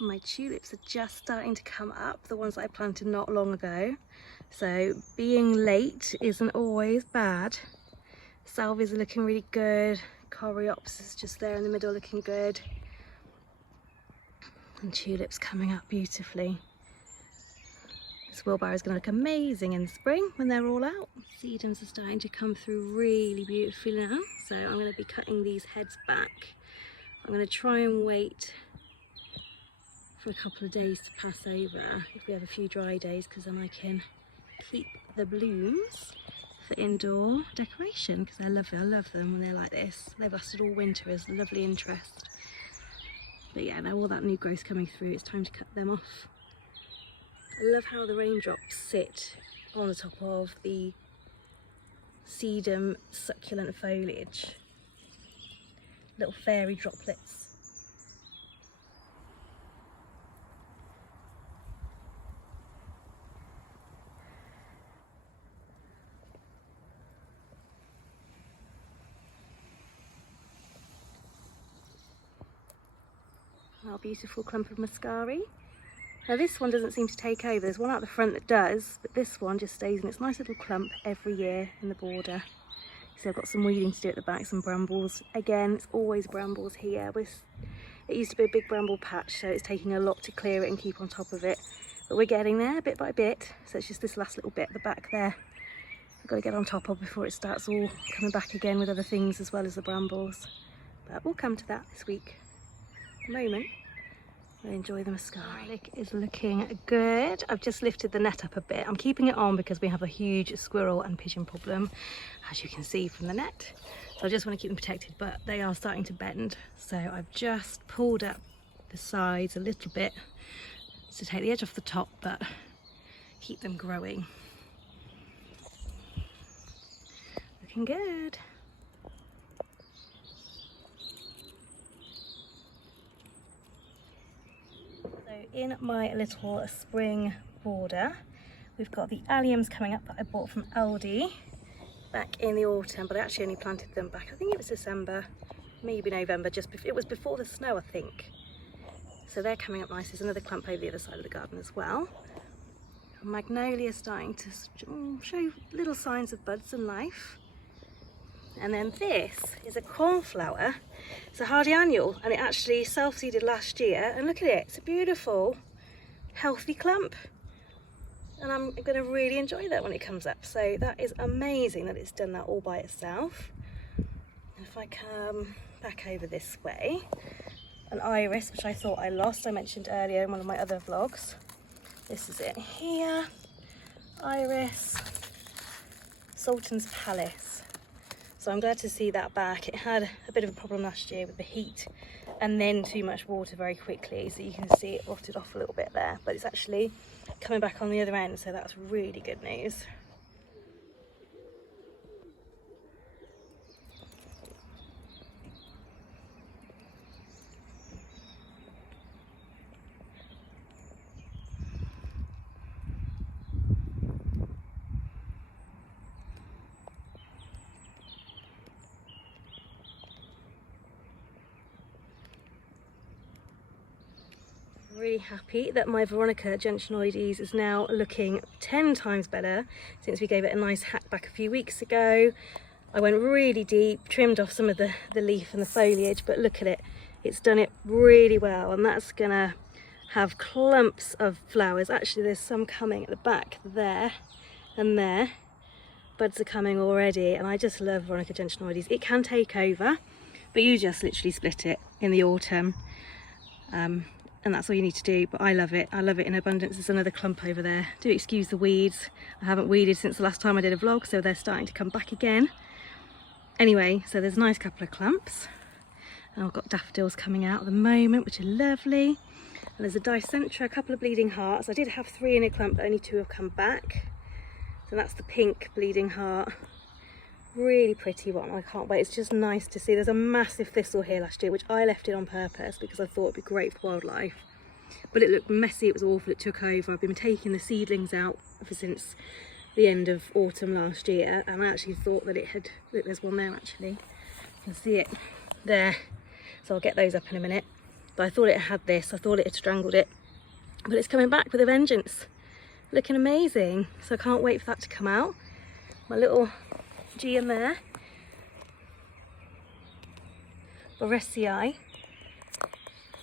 My tulips are just starting to come up, the ones that I planted not long ago. So being late isn't always bad. Salvias are looking really good. Coreops is just there in the middle looking good. And tulips coming up beautifully. This wheelbarrow is going to look amazing in spring when they're all out. Sedums are starting to come through really beautifully now. So I'm going to be cutting these heads back. I'm going to try and wait for a couple of days to pass over if we have a few dry days, because then I can keep the blooms for indoor decoration, because I love them when they're like this. They've lasted all winter as lovely interest. But yeah, now all that new growth coming through, it's time to cut them off. I love how the raindrops sit on the top of the sedum succulent foliage. Little fairy droplets. Our beautiful clump of muscari. Now this one doesn't seem to take over. There's one out the front that does, but this one just stays in its nice little clump every year in the border. So I've got some weeding to do at the back, some brambles. Again, it's always brambles here. It used to be a big bramble patch, so it's taking a lot to clear it and keep on top of it. But we're getting there bit by bit. So it's just this last little bit at the back there I've got to get on top of before it starts all coming back again with other things as well as the brambles. But we'll come to that this week. At the moment, I enjoy the muscari. Garlic is looking good. I've just lifted the net up a bit. I'm keeping it on because we have a huge squirrel and pigeon problem, as you can see from the net. So I just want to keep them protected, but they are starting to bend. So I've just pulled up the sides a little bit to take the edge off the top, but keep them growing. Looking good. In my little spring border, we've got the alliums coming up that I bought from Aldi back in the autumn, but I actually only planted them back, I think it was December, maybe November, it was before the snow, I think. So they're coming up nice. There's another clump over the other side of the garden as well. Magnolia starting to show little signs of buds and life. And then this is a cornflower. It's a hardy annual, and it actually self-seeded last year. And look at it, it's a beautiful, healthy clump. And I'm going to really enjoy that when it comes up. So that is amazing that it's done that all by itself. And if I come back over this way, an iris, which I thought I lost, I mentioned earlier in one of my other vlogs. This is it here. Iris, Sultan's Palace. So I'm glad to see that back. It had a bit of a problem last year with the heat and then too much water very quickly. So you can see it rotted off a little bit there, but it's actually coming back on the other end. So that's really good news. Really happy that my Veronica gentianoides is now looking 10 times better since we gave it a nice hack back a few weeks ago. I went really deep, trimmed off some of the leaf and the foliage, but look at it, it's done it really well, and that's gonna have clumps of flowers. Actually, there's some coming at the back there and there. Buds are coming already, and I just love Veronica gentianoides. It can take over, but you just literally split it in the autumn. And that's all you need to do, but I love it in abundance. There's another clump over there. Do excuse the weeds, I haven't weeded since the last time I did a vlog, so they're starting to come back again. Anyway, so there's a nice couple of clumps, and I've got daffodils coming out at the moment, which are lovely. And there's a dicentra, a couple of bleeding hearts. I did have 3 in a clump, but only 2 have come back. So that's the pink bleeding heart. Really pretty one, I can't wait. It's just nice to see. There's a massive thistle here last year, which I left it on purpose because I thought it'd be great for wildlife. But it looked messy, it was awful, it took over. I've been taking the seedlings out ever since the end of autumn last year, and I actually thought that it had, look, there's one there actually. You can see it there. So I'll get those up in a minute. but I thought it had this. I thought it had strangled it, but it's coming back with a vengeance, looking amazing. So I can't wait for that to come out. My little G in there, Boresii.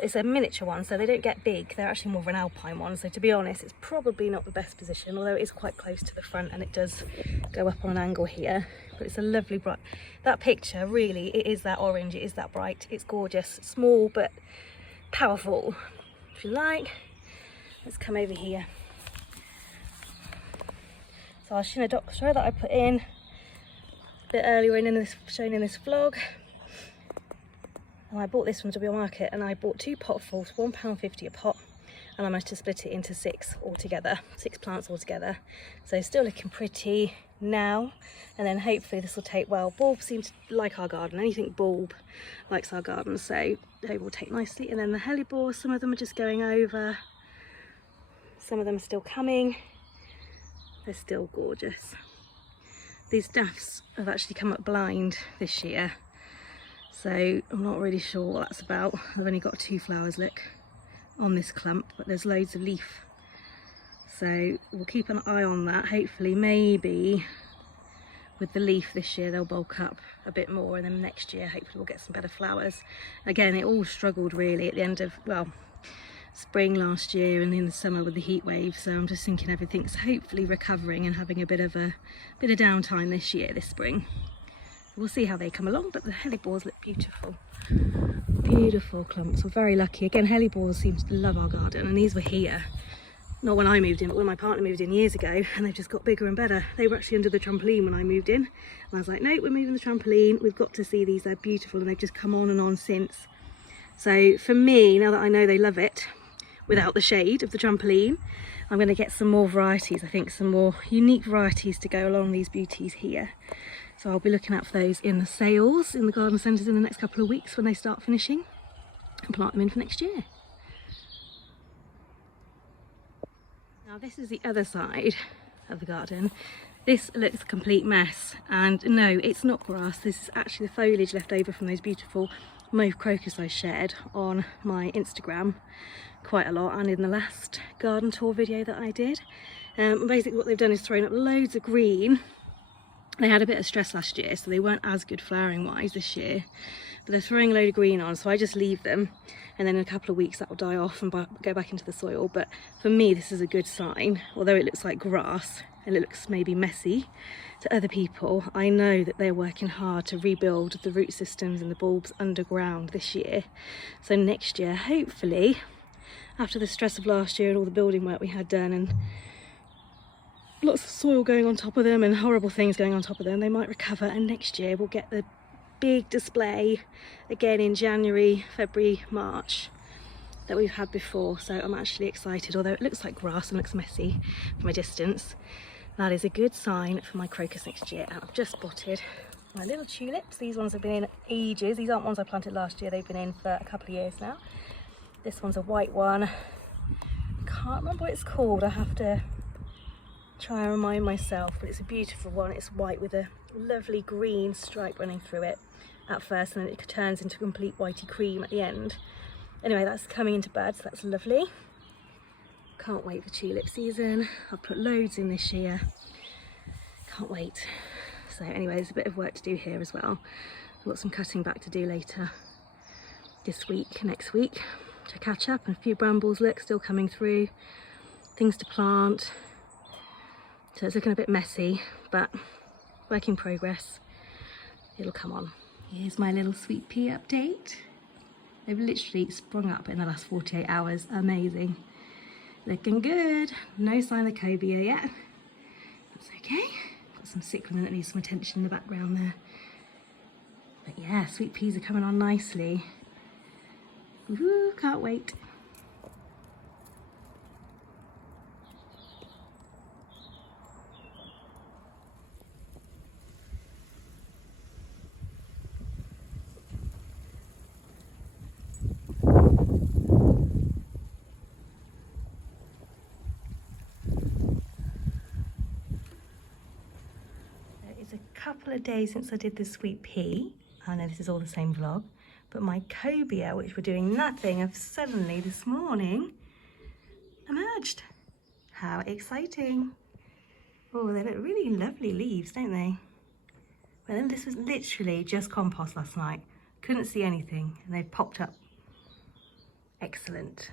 It's a miniature one, so they don't get big. They're actually more of an alpine one, so to be honest, it's probably not the best position, although it is quite close to the front and it does go up on an angle here. But it's a lovely bright, that picture, really, it is that orange, it is that bright, it's gorgeous, small but powerful. If you like, let's come over here. So our Shinadoctra that I put in a bit earlier in this, shown in this vlog. And I bought this from WL Market, and I bought 2 potfuls, £1.50 a pot, and I managed to split it into 6 altogether, 6 plants altogether. So still looking pretty now, and then hopefully this will take well. Bulbs seem to like our garden, anything bulb likes our garden, so they will take nicely. And then the Hellebores, some of them are just going over, some of them are still coming, they're still gorgeous. These daffs have actually come up blind this year, so I'm not really sure what that's about. I've only got 2 flowers, look, on this clump, but there's loads of leaf. So we'll keep an eye on that. Hopefully, maybe with the leaf this year, they'll bulk up a bit more, and then next year, hopefully we'll get some better flowers. Again, it all struggled really at the end of, well, spring last year and in the summer with the heat wave. So I'm just thinking everything's hopefully recovering and having a bit of downtime this year, this spring. We'll see how they come along, but the Hellebores look beautiful. Beautiful clumps. We're very lucky. Again, Hellebores seem to love our garden, and these were here. Not when I moved in, but when my partner moved in years ago, and they've just got bigger and better. They were actually under the trampoline when I moved in, and I was like, no, we're moving the trampoline. We've got to see these. They're beautiful, and they've just come on and on since. So for me, now that I know they love it, without the shade of the trampoline, I'm going to get some more varieties. I think some more unique varieties to go along these beauties here. So I'll be looking out for those in the sales in the garden centres in the next couple of weeks when they start finishing, and plant them in for next year. Now this is the other side of the garden. This looks a complete mess, and no, it's not grass. This is actually the foliage left over from those beautiful mauve crocus I shared on my Instagram quite a lot, and in the last garden tour video that I did. Basically what they've done is thrown up loads of green. They had a bit of stress last year, so they weren't as good flowering wise this year, but they're throwing a load of green on, so I just leave them, and then in a couple of weeks that will die off and go back into the soil. But for me, this is a good sign. Although it looks like grass and it looks maybe messy to other people, I know that they're working hard to rebuild the root systems and the bulbs underground this year. So next year, hopefully, after the stress of last year and all the building work we had done and lots of soil going on top of them and horrible things going on top of them, they might recover, and next year we'll get the big display again in January, February, March that we've had before. So I'm actually excited, although it looks like grass and looks messy from a distance. That is a good sign for my crocus next year. And I've just spotted my little tulips. These ones have been in ages. These aren't ones I planted last year, they've been in for a couple of years now. This one's a white one. Can't remember what it's called, I have to try and remind myself, but it's a beautiful one. It's white with a lovely green stripe running through it at first, and then it turns into complete whitey cream at the end. Anyway, that's coming into bud, so that's lovely. Can't wait for tulip season. I've put loads in this year, can't wait. So anyway, there's a bit of work to do here as well. I've got some cutting back to do later this week, next week, to catch up, and a few brambles look still coming through, things to plant. So it's looking a bit messy, but work in progress. It'll come on. Here's my little sweet pea update. They've literally sprung up in the last 48 hours. Amazing. Looking good. No sign of cobia yet. That's okay. Got some cyclamen that needs some attention in the background there. But yeah, sweet peas are coming on nicely. Woohoo, can't wait. It's a couple of days since I did the sweet pea. I know this is all the same vlog, But my cobia, which were doing nothing, have suddenly this morning emerged. How exciting. Oh, they look really lovely leaves, don't they? Well, then this was literally just compost last night. Couldn't see anything, and they've popped up. Excellent.